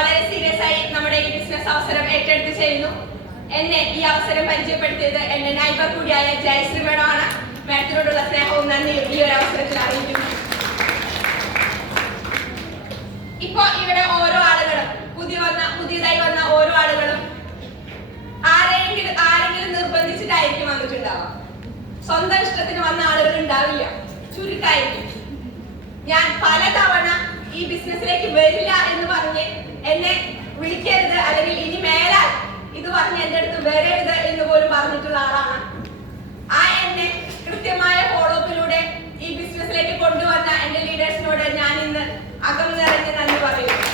വളരെ സീരിയസ് ആയി നമ്മുടെ ഈ ബിസിനസ് അവസരം ഏറ്റെടുത്ത് ചെയ്യുന്നു. എന്നെ ഈ അവസരം പരിചയപ്പെടുത്തിയത് എന്റെ നൈബർ കൂടിയായ ജയശ്രീ മേഡമാണ്. മാഡത്തിനോടുള്ള സ്നേഹവും നന്ദിയും ഈ ഒരു അവസരത്തിൽ അറിയിക്കുന്നു. ഇപ്പോ ഇവിടെ ഓരോ ആളുകളും പുതിയതായി വന്ന ഓരോ ആളുകളും ആരെങ്കിലും നിർബന്ധിച്ചിട്ടായിരിക്കും വന്നിട്ടുണ്ടാവുക. സ്വന്തം ഇഷ്ടത്തിന് വന്ന ആളുകൾ ഉണ്ടാവില്ല, ചുരുക്കായിരിക്കും. ഞാൻ പലതവണ ഈ ബിസിനസ്സിലേക്ക് വരില്ല എന്ന് പറഞ്ഞ് എന്നെ വിളിക്കരുത്, അല്ലെങ്കിൽ ഇനി മേലാൽ ഇത് പറഞ്ഞ് എന്റെ അടുത്ത് വരരുത് എന്ന് പോലും പറഞ്ഞിട്ടുള്ള ആളാണ്. എന്നെ കൃത്യമായ ഫോളോപ്പിലൂടെ ഈ ബിസിനസ്സിലേക്ക് കൊണ്ടുവന്ന എന്റെ ലീഡേഴ്സിനോട് ഞാൻ ഇന്ന് അകം നിറഞ്ഞ് നന്ദി പറയുന്നു.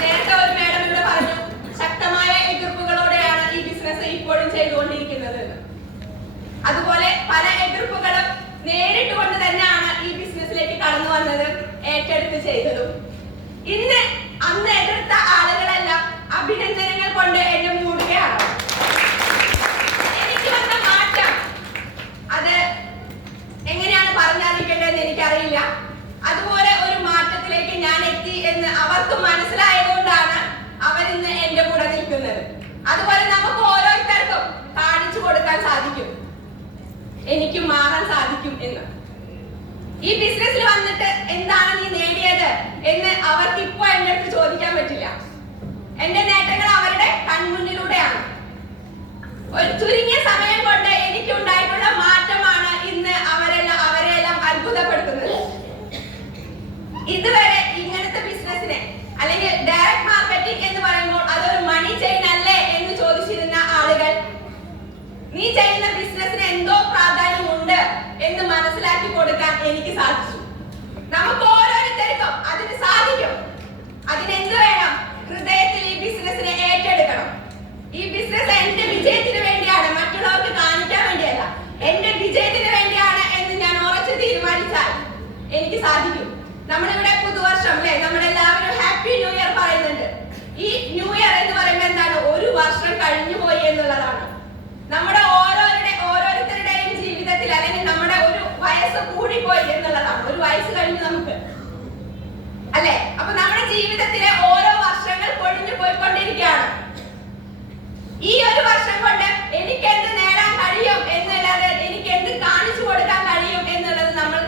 നേരത്തെ ഒരു മേഡം ഇവിടെ പറഞ്ഞു, ശക്തമായ എതിർപ്പുകളോടെയാണ് ഈ ബിസിനസ് ഇപ്പോഴും ചെയ്തുകൊണ്ടിരിക്കുന്നത്. അതുപോലെ പല എതിർപ്പുകളും നേരിട്ടുകൊണ്ട് തന്നെയാണ് ഈ ബിസിനസ്സിലേക്ക് കടന്നു വന്നത്, ഏറ്റെടുത്ത് ചെയ്തതും. ഇന്ന് അന്ന് എതിർത്ത ആളുകളെല്ലാം അഭിനന്ദനങ്ങൾ കൊണ്ട് എന്നെ മൂടുകയാണ്. എനിക്ക് വന്ന മാറ്റം അത് എങ്ങനെയാണ് പറഞ്ഞറിയിക്കേണ്ടതെന്ന് എനിക്കറിയില്ല. അതുപോലെ ഒരു മാറ്റത്തിലേക്ക് ഞാൻ എത്തി എന്ന് അവർക്ക് മനസ്സിലായതുകൊണ്ടാണ് അവരിന്ന് എന്റെ കൂടെ നിൽക്കുന്നത്. അതുപോലെ നമുക്ക് ഓരോരുത്തർക്കും കാണിച്ചു കൊടുക്കാൻ സാധിക്കും, എനിക്ക് മാറാൻ സാധിക്കും എന്ന്. ഈ ബിസിനസ്സിൽ വന്നിട്ട് എന്താണ് നീ നേടിയത് എന്ന് അവർക്ക് ഇപ്പൊ എന്റെ അടുത്ത് ചോദിക്കാൻ പറ്റില്ല. എന്റെ നേട്ടങ്ങൾ അവരുടെ കൺമുന്നിലൂടെയാണ്. ഒരു ചുരുങ്ങിയ സമയം കൊണ്ട് എനിക്ക് ഉണ്ടായിട്ടുള്ള മാറ്റമാണ് ഇന്ന് അവരെല്ലാം അത്ഭുതപ്പെടുത്തുന്നത്. ഇതുവരെ ഇങ്ങനത്തെ ബിസിനസ്സിനെ അല്ലെങ്കിൽ ഡയറക്ട് മാർക്കറ്റിംഗ് എന്ന് പറയുമ്പോൾ അതൊരു മണി ചെയിൻ അല്ലേ എന്ന് ചോദിച്ചിരുന്ന ആളുകൾ നീ ചെയ്യുന്ന ബിസിനസ്സിന് എന്തോ പ്രാധാന്യമുണ്ട് എന്ന് മനസ്സിലാക്കി കൊടുക്കാൻ എനിക്ക് സാധിച്ചു. നമുക്ക് ഓരോരുത്തർക്കും അതിന് സാധിക്കും. അതിനെന്ത് വേണം? ഹൃദയത്തിൽ ഈ ബിസിനസ്സിനെ ഏറ്റെടുക്കണം. ഈ ബിസിനസ് എന്റെ വിജയത്തിന് വേണ്ടിയാണ്, മറ്റുള്ളവർക്ക് കാണിക്കാൻ വേണ്ടിയല്ല, എന്റെ വിജയത്തിന് വേണ്ടിയാണ് എന്ന് ഞാൻ ഉറച്ചു തീരുമാനിച്ചാൽ എനിക്ക് സാധിക്കും. നമ്മളിവിടെ പുതുവർഷം അല്ലേ, നമ്മളെല്ലാവരും ഹാപ്പി ന്യൂ ഇയർ പറയുന്നുണ്ട്. ഈ ന്യൂ ഇയർ എന്ന് പറയുമ്പോൾ എന്താണ്? ഒരു വർഷം കഴിഞ്ഞു പോയി എന്നുള്ളതാണ്. നമ്മുടെ ഓരോരുത്തരുടെയും ജീവിതത്തിൽ അല്ലെങ്കിൽ നമ്മുടെ ഒരു വയസ്സ് കൂടിപ്പോയി എന്നുള്ളതാണ്. ഒരു വയസ്സ് കഴിഞ്ഞു നമുക്ക് അല്ലെ? അപ്പൊ നമ്മുടെ ജീവിതത്തിലെ ഓരോ വർഷങ്ങൾ പൊഴിഞ്ഞു പോയിക്കൊണ്ടിരിക്കുകയാണ്. ഈ ഒരു വർഷം കൊണ്ട് എനിക്ക് എന്ത് നേടാൻ കഴിയും എന്നുള്ളത്, എനിക്ക് എന്ത് കാണിച്ചു കൊടുക്കാൻ കഴിയും എന്നുള്ളത് നമ്മൾ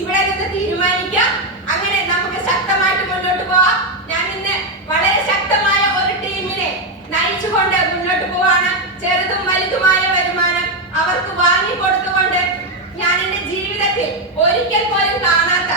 ഇവിടെ നിന്ന് തീരുമാനിക്കാം. അങ്ങനെ നമുക്ക് ശക്തമായിട്ട് മുന്നോട്ട് പോവാം. ഞാൻ ഇന്ന് വളരെ ശക്തമായ ഒരു ടീമിനെ നയിച്ചുകൊണ്ട് മുന്നോട്ട് പോവാണ്. ചെറുതും വലുതുമായ വരുമാനം അവർക്ക് വാങ്ങിക്കൊടുത്തുകൊണ്ട് ഞാൻ എന്റെ ജീവിതത്തിൽ ഒരിക്കൽ പോലും കാണാത്ത